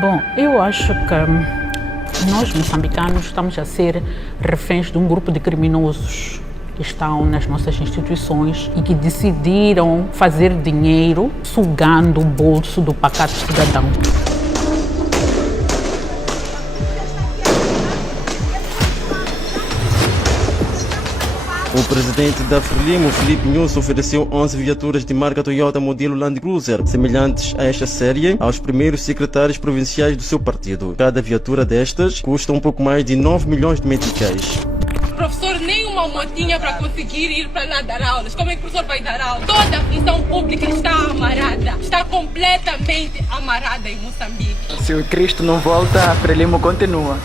Bom, eu acho que nós, moçambicanos, estamos a ser reféns de um grupo de criminosos que estão nas nossas instituições e que decidiram fazer dinheiro sugando o bolso do pacato cidadão. O presidente da Frelimo, Filipe Nunes, ofereceu 11 viaturas de marca Toyota modelo Land Cruiser, semelhantes a esta série, aos primeiros secretários provinciais do seu partido. Cada viatura destas custa um pouco mais de 9 milhões de meticais. Professor, nem uma motinha para conseguir ir para lá dar aulas. Como é que o professor vai dar aula? Toda a função pública está amarrada, está completamente amarrada em Moçambique. Se o Cristo não volta, a Frelimo continua.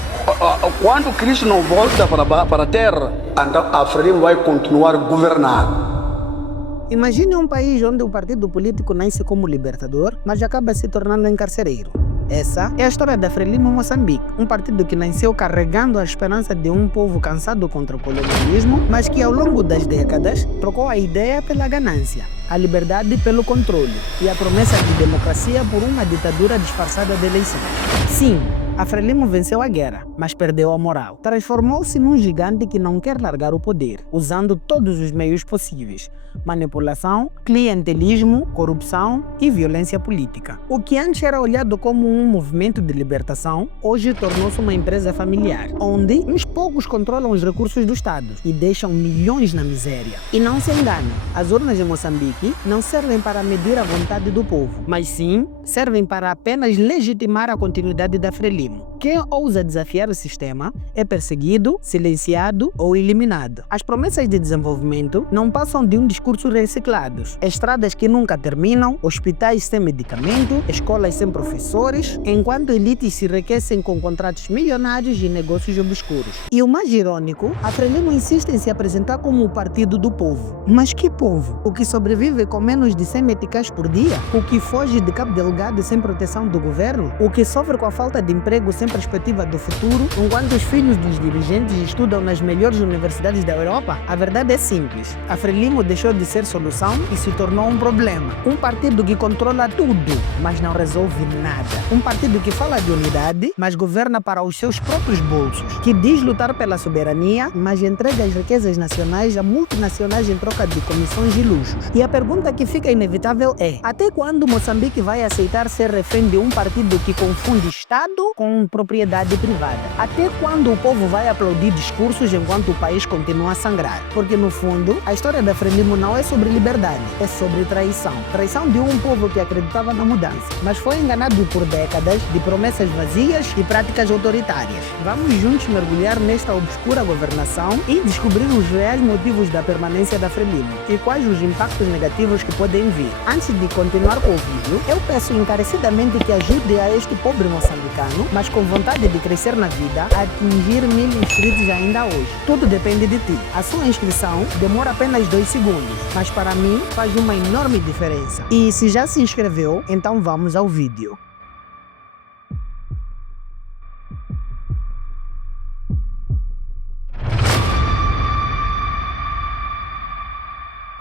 Quando Cristo não volta para a terra, então a Frelimo vai continuar a governar. Imagine um país onde o partido político nasce como libertador, mas acaba se tornando encarcereiro. Essa é a história da Frelimo Moçambique, um partido que nasceu carregando a esperança de um povo cansado contra o colonialismo, mas que ao longo das décadas trocou a ideia pela ganância, a liberdade pelo controle e a promessa de democracia por uma ditadura disfarçada de eleições. Sim, a Frelimo venceu a guerra, mas perdeu a moral. Transformou-se num gigante que não quer largar o poder, usando todos os meios possíveis: manipulação, clientelismo, corrupção e violência política. O que antes era olhado como um movimento de libertação, hoje tornou-se uma empresa familiar, onde uns poucos controlam os recursos do Estado e deixam milhões na miséria. E não se engane, as urnas de Moçambique não servem para medir a vontade do povo, mas sim servem para apenas legitimar a continuidade da Frelimo. Quem ousa desafiar o sistema é perseguido, silenciado ou eliminado. As promessas de desenvolvimento não passam de um discurso reciclado. Estradas que nunca terminam, hospitais sem medicamento, escolas sem professores, enquanto elites se enriquecem com contratos milionários e negócios obscuros. E o mais irônico, a Frelimo insiste em se apresentar como o partido do povo. Mas que povo? O que sobrevive com menos de 100 meticais por dia? O que foge de Cabo Delgado sem proteção do governo? O que sofre com a falta de emprego sem perspectiva do futuro, enquanto os filhos dos dirigentes estudam nas melhores universidades da Europa? A verdade é simples. A Frelimo deixou de ser solução e se tornou um problema. Um partido que controla tudo, mas não resolve nada. Um partido que fala de unidade, mas governa para os seus próprios bolsos. Que diz lutar pela soberania, mas entrega as riquezas nacionais a multinacionais em troca de comissões e luxos. E a pergunta que fica inevitável é: até quando Moçambique vai aceitar ser refém de um partido que confunde Estado com propriedade privada? Até quando o povo vai aplaudir discursos enquanto o país continua a sangrar? Porque no fundo, a história da Frelimo não é sobre liberdade, é sobre traição. Traição de um povo que acreditava na mudança, mas foi enganado por décadas de promessas vazias e práticas autoritárias. Vamos juntos mergulhar nesta obscura governação e descobrir os reais motivos da permanência da Frelimo e quais os impactos negativos que podem vir. Antes de continuar com o vídeo, eu peço encarecidamente que ajude a este pobre moçambicano, mas com vontade de crescer na vida, a atingir 1000 inscritos ainda hoje. Tudo depende de ti. A sua inscrição demora apenas 2 segundos, mas para mim faz uma enorme diferença. E se já se inscreveu, então vamos ao vídeo.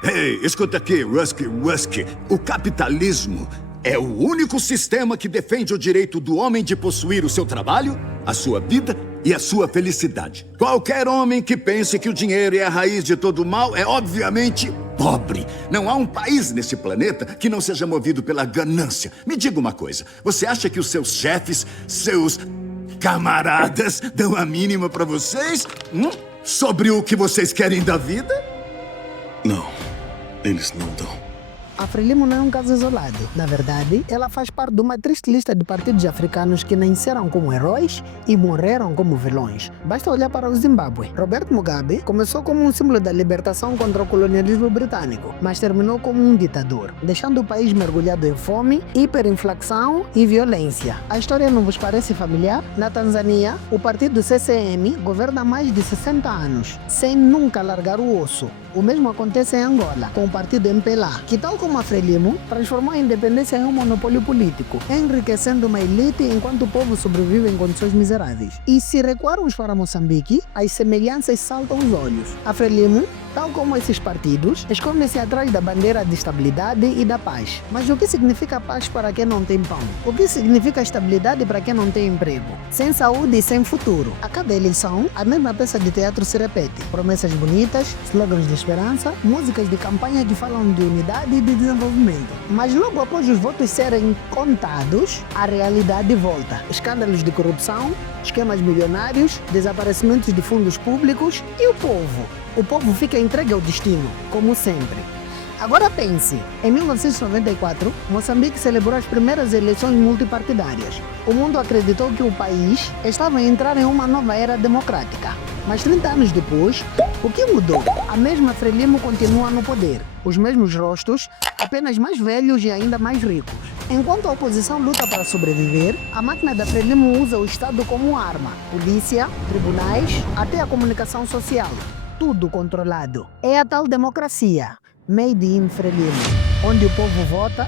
Ei, escuta aqui, Rusky. O capitalismo é o único sistema que defende o direito do homem de possuir o seu trabalho, a sua vida e a sua felicidade. Qualquer homem que pense que o dinheiro é a raiz de todo o mal é obviamente pobre. Não há um país nesse planeta que não seja movido pela ganância. Me diga uma coisa, você acha que os seus chefes, seus camaradas dão a mínima pra vocês? Sobre o que vocês querem da vida? Não, eles não dão. A Frelimo não é um caso isolado. Na verdade, ela faz parte de uma triste lista de partidos africanos que nasceram como heróis e morreram como vilões. Basta olhar para o Zimbábue. Robert Mugabe começou como um símbolo da libertação contra o colonialismo britânico, mas terminou como um ditador, deixando o país mergulhado em fome, hiperinflação e violência. A história não vos parece familiar? Na Tanzânia, o partido CCM governa há mais de 60 anos, sem nunca largar o osso. O mesmo acontece em Angola, com o partido MPLA, que, tal como a Frelimo, transformou a independência em um monopólio político, enriquecendo uma elite enquanto o povo sobrevive em condições miseráveis. E se recuarmos para Moçambique, as semelhanças saltam aos olhos. A Frelimo Tal como esses partidos, escondem-se atrás da bandeira de estabilidade e da paz. Mas o que significa paz para quem não tem pão? O que significa estabilidade para quem não tem emprego? Sem saúde e sem futuro. A cada eleição, a mesma peça de teatro se repete. Promessas bonitas, slogans de esperança, músicas de campanha que falam de unidade e de desenvolvimento. Mas logo após os votos serem contados, a realidade volta. Escândalos de corrupção, esquemas milionários, desaparecimentos de fundos públicos e o povo. O povo fica entregue ao destino, como sempre. Agora pense, em 1994, Moçambique celebrou as primeiras eleições multipartidárias. O mundo acreditou que o país estava a entrar em uma nova era democrática. Mas 30 anos depois, o que mudou? A mesma Frelimo continua no poder. Os mesmos rostos, apenas mais velhos e ainda mais ricos. Enquanto a oposição luta para sobreviver, a máquina da Frelimo usa o Estado como arma. Polícia, tribunais, até a comunicação social. Tudo controlado. É a tal democracia, made in Frelimo, onde o povo vota,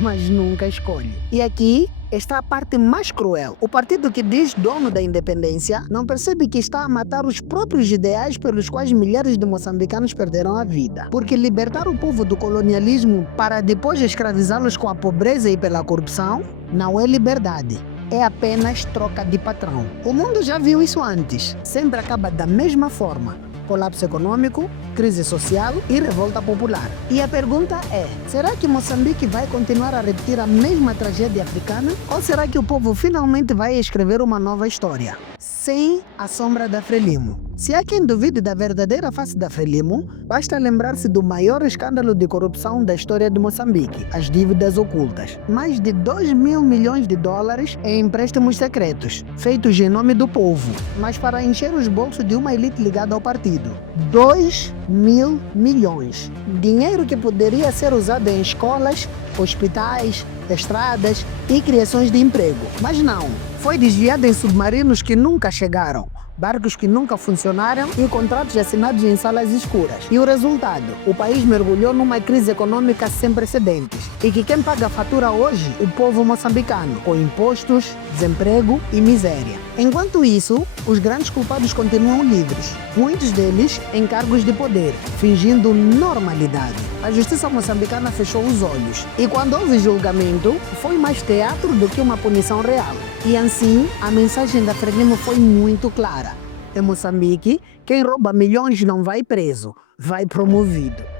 mas nunca escolhe. E aqui está a parte mais cruel. O partido que diz dono da independência não percebe que está a matar os próprios ideais pelos quais milhares de moçambicanos perderam a vida. Porque libertar o povo do colonialismo para depois escravizá-los com a pobreza e pela corrupção não é liberdade. É apenas troca de patrão. O mundo já viu isso antes. Sempre acaba da mesma forma. Colapso econômico, crise social e revolta popular. E a pergunta é, será que Moçambique vai continuar a repetir a mesma tragédia africana? Ou será que o povo finalmente vai escrever uma nova história? Sem a sombra da Frelimo. Se há quem duvide da verdadeira face da Frelimo, basta lembrar-se do maior escândalo de corrupção da história de Moçambique, as dívidas ocultas. Mais de 2 mil milhões de dólares em empréstimos secretos, feitos em nome do povo, mas para encher os bolsos de uma elite ligada ao partido. 2 mil milhões. Dinheiro que poderia ser usado em escolas, hospitais, estradas e criações de emprego. Mas não, foi desviado em submarinos que nunca chegaram, barcos que nunca funcionaram e contratos assinados em salas escuras. E o resultado? O país mergulhou numa crise econômica sem precedentes. E que quem paga a fatura hoje? O povo moçambicano, com impostos, desemprego e miséria. Enquanto isso, os grandes culpados continuam livres, muitos deles em cargos de poder, fingindo normalidade. A justiça moçambicana fechou os olhos e quando houve julgamento, foi mais teatro do que uma punição real. E assim, a mensagem da Frelimo foi muito clara. Em Moçambique, quem rouba milhões não vai preso, vai promovido.